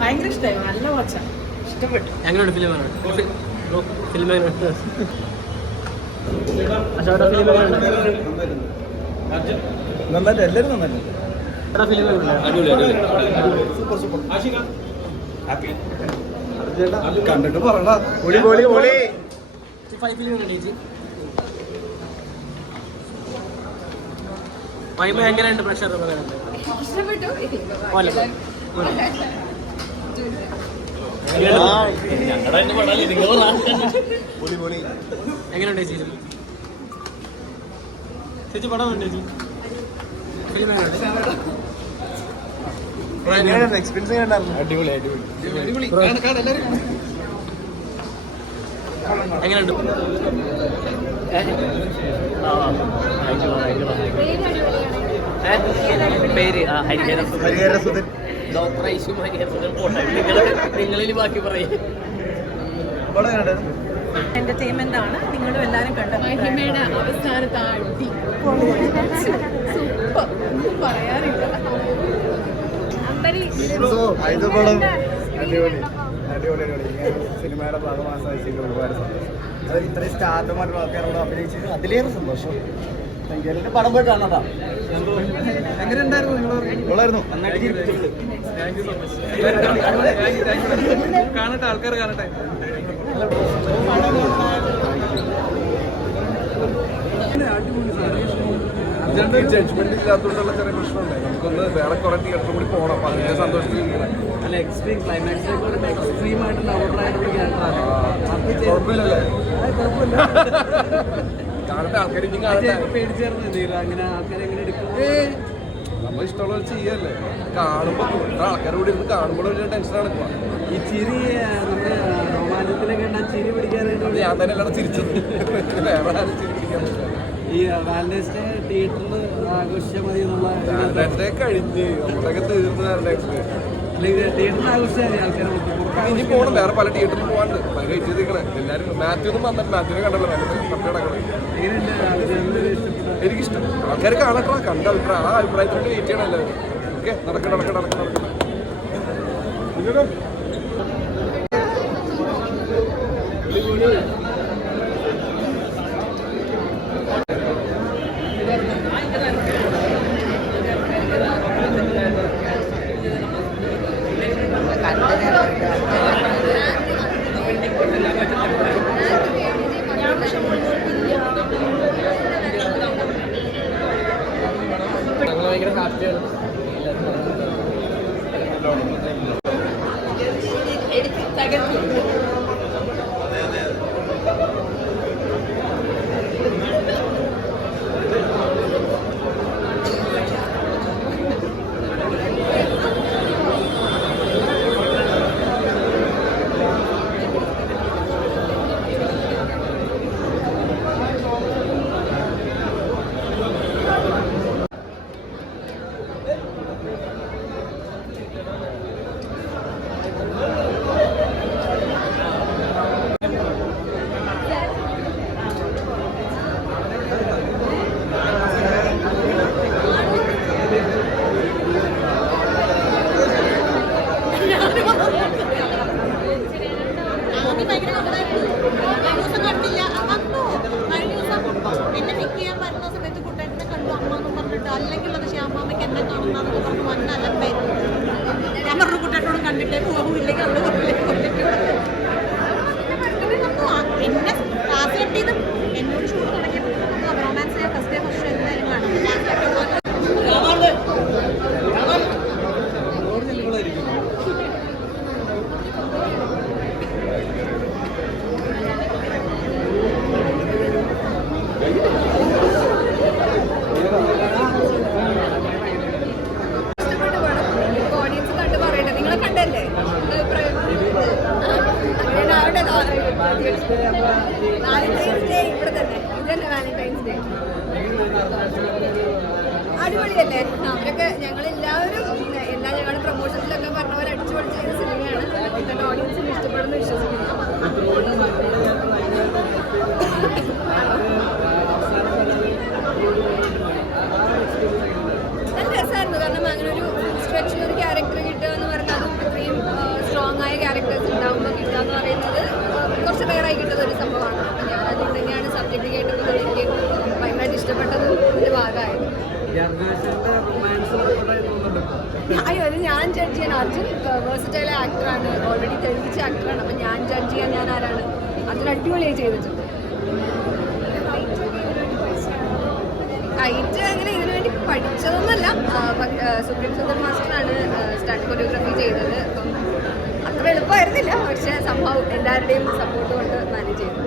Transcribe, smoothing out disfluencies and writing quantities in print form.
ഭയങ്കര ഇഷ്ടമായി, നല്ല വാച്ചാ, ഇഷ്ടപ്പെട്ടു. എങ്ങനെയുണ്ട് ഫിലിമാണ്? ഫിലിം നന്നായിട്ട് എല്ലാവരും നന്നായിട്ട് കണ്ടിട്ട് പറയണ പൊളി പൊളി പൊളി. എങ്ങനെയുണ്ട് പ്രഷർ പറയാനുണ്ട്? ഇഷ്ടപ്പെട്ടു. എങ്ങനെയുണ്ട് ചേച്ചി? ചേച്ചി പടം ഉണ്ട് ചേച്ചി? ഫിലിം എക്സ്പീരിയൻസ് അടിപൊളി അടിപൊളി. എങ്ങനെയുണ്ട്? പേര് ഹരിഹരസുധൻ. ഡോക്ടർ ഐഷു ഹരിഹരസുധൻ. നിങ്ങളിൽ ബാക്കി പറയും. എന്റർടൈൻമെന്റ് ആണ്, നിങ്ങളും എല്ലാവരും കണ്ടത്. മഹിമയുടെ അവസാനത്തെ അടി സൂപ്പർ, ഒന്നും പറയാറില്ല. അടിപൊളി അടിപൊളി അടിപൊളി. സിനിമയുടെ ഭാഗമാകാൻ സാധിച്ചതിൽ ഒരുപാട് സന്തോഷം. അത് ഇത്രയും സ്റ്റാർഡുമായിട്ടുള്ള ആൾക്കാരോട് അഭിനയിച്ചത് അതിലേറെ സന്തോഷം. എന്റെ പടം പോയി കാണാം. എങ്ങനെ ഉണ്ടായിരുന്നു? നിങ്ങളായിരുന്നു കാണട്ടെ, ആൾക്കാർ കാണട്ടെ. ജഡ്ജ്മെന്റ് ഇല്ലാത്തതുകൊണ്ടുള്ള ചെറിയ പ്രശ്നമുണ്ട്. നമുക്കൊന്ന് വേറെ കുറെ തിയേറ്റർ കൂടി പോകണം. അപ്പൊ അതിന്റെ സന്തോഷത്തിൽ അല്ല, എക്സ്ട്രീം ക്ലൈമാക്സിലേക്ക് എക്സ്ട്രീം ആയിട്ടുള്ള ഔട്ടറായിട്ടുള്ള ക്യാരക്ടറാണ്. കുഴപ്പമില്ലല്ലേ? കാണട്ടെ, ആൾക്കാർ ഇനി കാണട്ടെ. പേടിച്ചേർന്ന് അങ്ങനെ ആൾക്കാരെ എങ്ങനെ എടുക്കും? നമ്മൾ ഇഷ്ടമുള്ള ചെയ്യല്ലേ. കാണുമ്പോ ആൾക്കാർ കൂടി ഇരുന്ന് കാണുമ്പോൾ ഒരു ടെൻഷനാണ് ഇപ്പൊ. ഈ ചിരി നമ്മുടെ രോമാഞ്ചത്തിലൊക്കെ ഉണ്ടാ ചിരി പിടിക്കാനായിട്ട് ഞാൻ തന്നെ അല്ലാതെ ചിരിച്ചത്. വേറെ ആരും ചിരിപ്പിക്കാൻ പറ്റില്ല. ഈ വാലന്റൈൻസ് ഡേ തിയേറ്ററിൽ ആഘോഷിച്ചാൽ മതി എന്നുള്ള കഴിഞ്ഞ് നമ്മളൊക്കെ തീർന്ന് തിയേറ്ററിൽ ആഘോഷിച്ചാൽ മതി ആൾക്കാരെ. ഇനി പോകണം, വേറെ പല തിയേറ്ററിൽ പോകാണ്ട്. പല വെയിറ്റ് ചെയ്തിരിക്കണേ എല്ലാവരും. മാത്യു ഒന്നും വന്നിട്ട് മാത്യുവിനെ കണ്ടല്ലോ. എനിക്കിഷ്ടം. ആൾക്കാർ കാണട്ടെ, കണ്ട അഭിപ്രായം. ആ അഭിപ്രായത്തിനോട് വെയിറ്റ് ചെയ്യണം എല്ലാവരും. ഓക്കെ, നടക്കണം. ഭയങ്കര ഹാപ്പിയാണ്. അല്ലെങ്കിൽ അത് ശ്യാമാമയ്ക്ക് എന്നെ കാണുന്നതെന്ന് പറഞ്ഞ് മണ്ണലപ്പായിരുന്നു. ഞാൻ പറഞ്ഞു കുട്ടേട്ടോടും കണ്ടിട്ടേ പോകില്ലെങ്കിൽ അവള് എന്നെ ക്ലാസ് കെട്ടിയത് എന്നോട് ഷൂട്ട് തുടങ്ങിയപ്പോൾ റൊമാൻസ് ഞാൻ ഫസ്റ്റ് ഡേ ഫസ്റ്റ് എന്തായാലും കാണും. അടിപൊളിയല്ലേ? അവരൊക്കെ ഞങ്ങളെല്ലാവരും ഞങ്ങളുടെ പ്രൊമോഷനിലൊക്കെ പറഞ്ഞവർ അടിച്ചു പൊളിച്ച സിനിമയാണ്. എന്നിട്ട് ഓഡിയൻസിന് ഇഷ്ടപ്പെടുന്നു വിശ്വസിക്കുന്നു. നല്ല രസമായിരുന്നു. കാരണം അങ്ങനെ ഒരു കേട്ടപ്പോൾ എനിക്ക് ഭയങ്കരമായിട്ട് ഇഷ്ടപ്പെട്ടതും ഇതിൻ്റെ ഭാഗമായത്. അയ്യോ അത് ഞാൻ ജഡ്ജ് ചെയ്യാൻ അർജുൻ വേഴ്സറ്റൈൽ ആക്ടറാണ്, ഓൾറെഡി തെളിയിച്ച ആക്ടറാണ്. അപ്പം ഞാൻ ജഡ്ജ് ചെയ്യാൻ ഞാൻ ആരാണ്? അർജുൻ അടിപൊളിയായി ചെയ്തിട്ടുണ്ട്. ഹൈറ്റ് അങ്ങനെ ഇതിനു വേണ്ടി പഠിച്ചതൊന്നുമല്ല, സുപ്രീം സുന്ദർ മാസ്റ്ററാണ് സ്റ്റാൻഡ് കൊറിയോഗ്രാഫി ചെയ്തത്. അപ്പം അത്ര എളുപ്പമായിരുന്നില്ല, പക്ഷേ സംഭവം എല്ലാവരുടെയും സപ്പോർട്ട് കൊണ്ട് മാനേജ് ചെയ്തു.